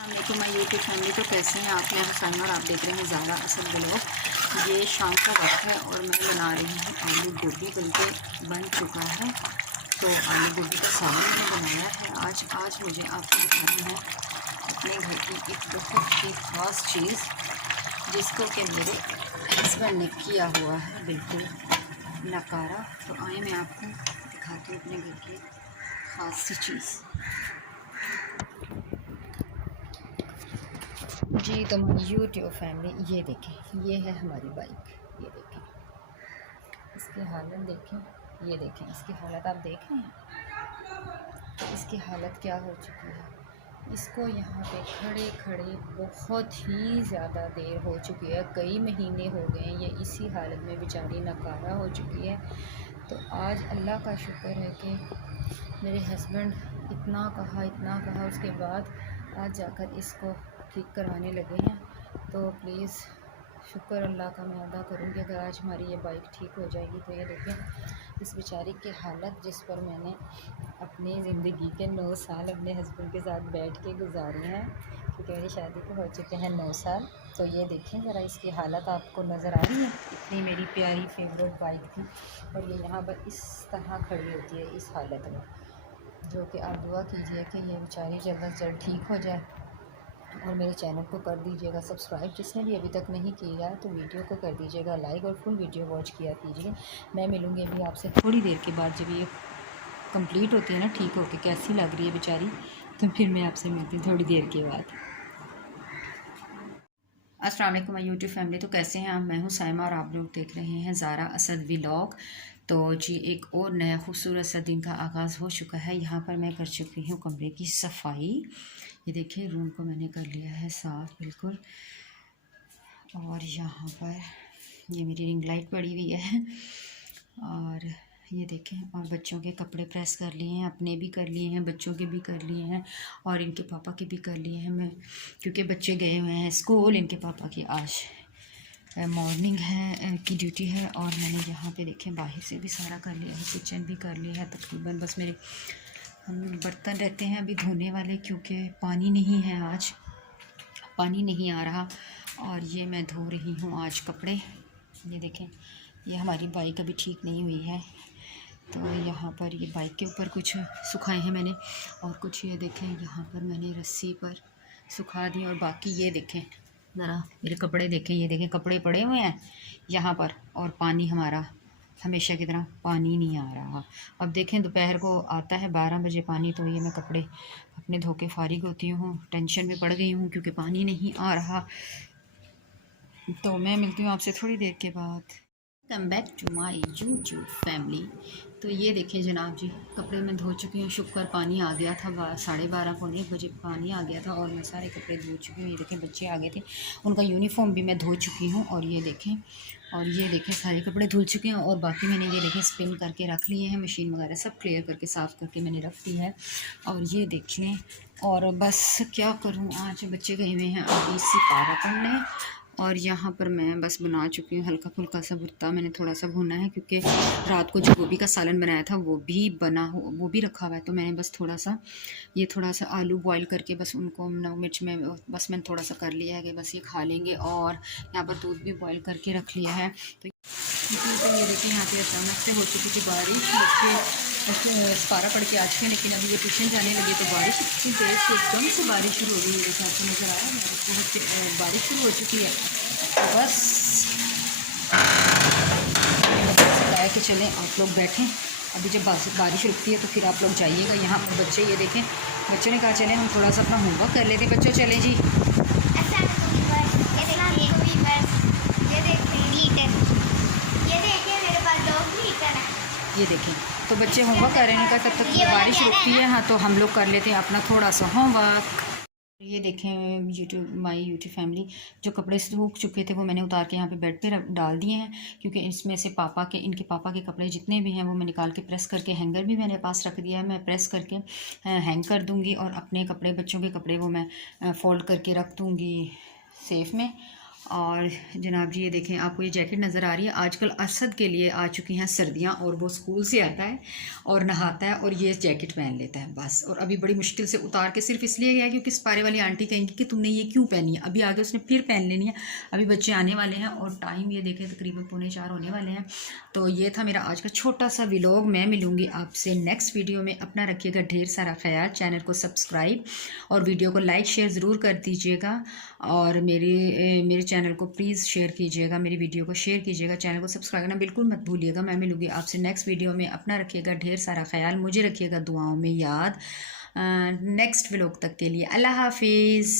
अस्सलामुअलैकुम my YouTube family. तो कैसे हैं आप? मैं हुसैन और आप देख रहे हैं ज़ारा असद ब्लॉग। ये शाम का वक्त है और मैं बना रही हूँ आलू गोभी, बल्कि बन चुका है। तो आलू गोभी का सालन मैंने बनाया है। आज मुझे आपको दिखानी है अपने घर की एक बहुत ही ख़ास चीज़, जिसको कि मेरे हस्बैंड ने किया हुआ है बिल्कुल नकारा। तो आए मैं आपको दिखाती हूँ अपने घर की ख़ास सी चीज़। जी तो मेरी यूट्यूब फैमिली, ये देखें, ये है हमारी बाइक। ये देखें, इसकी हालत देखें, ये देखें इसकी हालत, आप देख रहे हैं इसकी हालत क्या हो चुकी है। इसको यहाँ पे खड़े खड़े बहुत ही ज़्यादा देर हो चुकी है, कई महीने हो गए ये इसी हालत में बेचारी नकारा हो चुकी है। तो आज अल्लाह का शुक्र है कि मेरे हस्बैंड इतना कहा, उसके बाद आज जाकर इसको ठीक करवाने लगे हैं। तो प्लीज़ शुक्र अल्लाह का मैं अदा करूँगी अगर आज हमारी ये बाइक ठीक हो जाएगी। तो ये देखें इस बेचारी की हालत, जिस पर मैंने अपनी ज़िंदगी के 9 साल अपने हस्बैंड के साथ बैठ के गुजारे हैं, क्योंकि मेरी शादी को हो चुके हैं 9 साल। तो ये देखें ज़रा इसकी हालत आपको नज़र आ रही है। इतनी मेरी प्यारी फेवरेट बाइक थी और ये यहाँ पर इस तरह खड़ी होती है इस हालत में, जो कि आप दुआ कीजिए कि ये बेचारी जल्द से जल्द ठीक हो जाए। और मेरे चैनल को कर दीजिएगा सब्सक्राइब, जिसने भी अभी तक नहीं किया है तो वीडियो को कर दीजिएगा लाइक और फुल वीडियो वॉच किया कीजिए। मैं मिलूँगी अभी आपसे थोड़ी देर के बाद, जब ये कंप्लीट होती है ना, ठीक होके कैसी लग रही है बेचारी, तो फिर मैं आपसे मिलती हूँ थोड़ी देर के बाद। अस्सलाम वालेकुम यूट्यूब फैमिली। तो कैसे हैं आप? मैं हूँ साइमा और आप लोग देख रहे हैं ज़ारा असद व्लॉग। तो जी एक और नया खूबसूरत सा दिन का आगाज़ हो चुका है। यहाँ पर मैं कर चुकी हूँ कमरे की सफाई। ये देखिए रूम को मैंने कर लिया है साफ़ बिल्कुल। और यहाँ पर ये मेरी रिंग लाइट पड़ी हुई है और ये देखें, और बच्चों के कपड़े प्रेस कर लिए हैं, अपने भी कर लिए हैं, बच्चों के भी कर लिए हैं और इनके पापा के भी कर लिए हैं। मैं क्योंकि बच्चे गए हुए हैं स्कूल, इनके पापा की आज मॉर्निंग है की ड्यूटी है। और मैंने यहाँ पे देखें बाहर से भी सारा कर लिया है, किचन भी कर लिया है तकरीबन। बस मेरे हम बर्तन रहते हैं अभी धोने वाले, क्योंकि पानी नहीं है, आज पानी नहीं आ रहा। और ये मैं धो रही हूँ आज कपड़े। ये देखें, ये हमारी बाइक अभी ठीक नहीं हुई है, तो यहाँ पर ये बाइक के ऊपर कुछ सुखाए हैं मैंने, और कुछ ये देखें यहाँ पर मैंने रस्सी पर सुखा दी। और बाकी ये देखें ज़रा मेरे कपड़े देखें, ये देखें कपड़े पड़े हुए हैं यहाँ पर, और पानी हमारा हमेशा की तरह पानी नहीं आ रहा। अब देखें दोपहर को आता है 12 बजे पानी, तो ये मैं कपड़े अपने धो के फारिग होती हूँ, टेंशन में पड़ गई हूँ क्योंकि पानी नहीं आ रहा। तो मैं मिलती हूँ आपसे थोड़ी देर के बाद। Welcome back to my YouTube family. तो ये देखिए जनाब जी, कपड़े मैं धो चुकी हूँ, शुक्र पानी आ गया था 12:30 पौने 1 बजे पानी आ गया था और मैं सारे कपड़े धो चुकी हूँ। ये देखें बच्चे आ गए थे, उनका यूनिफॉर्म भी मैं धो चुकी हूँ। और ये देखें सारे कपड़े धुल चुके हैं। और बाकी मैंने ये देखें स्पिन करके रख लिए हैं, मशीन वगैरह सब क्लियर करके साफ़ करके मैंने रख दी है। और ये देखें, और बस क्या करूँ, आज बच्चे गए हुए हैं अभी सितारा पढ़ने। और यहाँ पर मैं बस बना चुकी हूँ हल्का फुल्का सा भुट्टा, मैंने थोड़ा सा भुना है क्योंकि रात को जो गोभी का सालन बनाया था वो भी रखा हुआ है। तो मैंने बस थोड़ा सा आलू बॉईल करके बस उनको नमक मिर्च में बस मैंने थोड़ा सा कर लिया है कि बस ये खा लेंगे। और यहाँ पर दूध भी बॉईल करके रख लिया है। तो ये देखिए यहाँ पे अचानक से हो चुकी थी बारिश, बच्चे पारा पढ़ के आ चुके हैं, लेकिन अभी ये ट्यूशन जाने लगे तो बारिश इतनी तेज़ से एकदम से बारिश शुरू हो गई है। जैसे आपको नज़र आया बहुत बारिश शुरू हो चुकी है। तो बस बताया कि चलें आप लोग बैठें, अभी जब बारिश रुकती है तो फिर आप लोग जाइएगा। यहाँ पर बच्चे ये देखें, बच्चों ने कहा चलें हम थोड़ा सा अपना होमवर्क कर लेते। बच्चों चलें जी। ये देखें तो बच्चे होमवर्क कर रहे हैं, तब तक बारिश रुकती है। हाँ तो हम लोग कर लेते हैं अपना थोड़ा सा होमवर्क। ये देखें माय यूट्यूब फैमिली, जो कपड़े सूख चुके थे वो मैंने उतार के यहाँ पे बेड पे डाल दिए हैं, क्योंकि इसमें से इनके पापा के कपड़े जितने भी हैं वो मैं निकाल के प्रेस करके, हैंगर भी मैंने पास रख दिया है, मैं प्रेस करके हैंग कर दूँगी। और अपने कपड़े बच्चों के कपड़े वो मैं फ़ोल्ड करके रख दूँगी सेफ़ में। और जनाब जी ये देखें, आपको ये जैकेट नज़र आ रही है। आजकल असद के लिए आ चुकी हैं सर्दियाँ, और वो स्कूल से आता है और नहाता है और ये जैकेट पहन लेता है बस। और अभी बड़ी मुश्किल से उतार के सिर्फ इसलिए गया क्योंकि सिपारे वाली आंटी कहेंगी कि तुमने ये क्यों पहनी है। अभी आगे उसने फिर पहन लेनी है। अभी बच्चे आने वाले हैं और टाइम ये देखें तकरीबन 3:45 होने वाले हैं। तो ये था मेरा आज का छोटा सा व्लॉग। मैं मिलूँगी आपसे नेक्स्ट वीडियो में। अपना रखिएगा ढेर सारा ख्याल। चैनल को सब्सक्राइब और वीडियो को लाइक शेयर ज़रूर कर दीजिएगा। और मेरे चैनल को प्लीज़ शेयर कीजिएगा, मेरी वीडियो को शेयर कीजिएगा। चैनल को सब्सक्राइब करना बिल्कुल मत भूलिएगा। मैं मिलूँगी आपसे नेक्स्ट वीडियो में। अपना रखिएगा ढेर सारा ख्याल, मुझे रखिएगा दुआओं में याद। नेक्स्ट व्लॉग तक के लिए अल्लाह हाफिज़।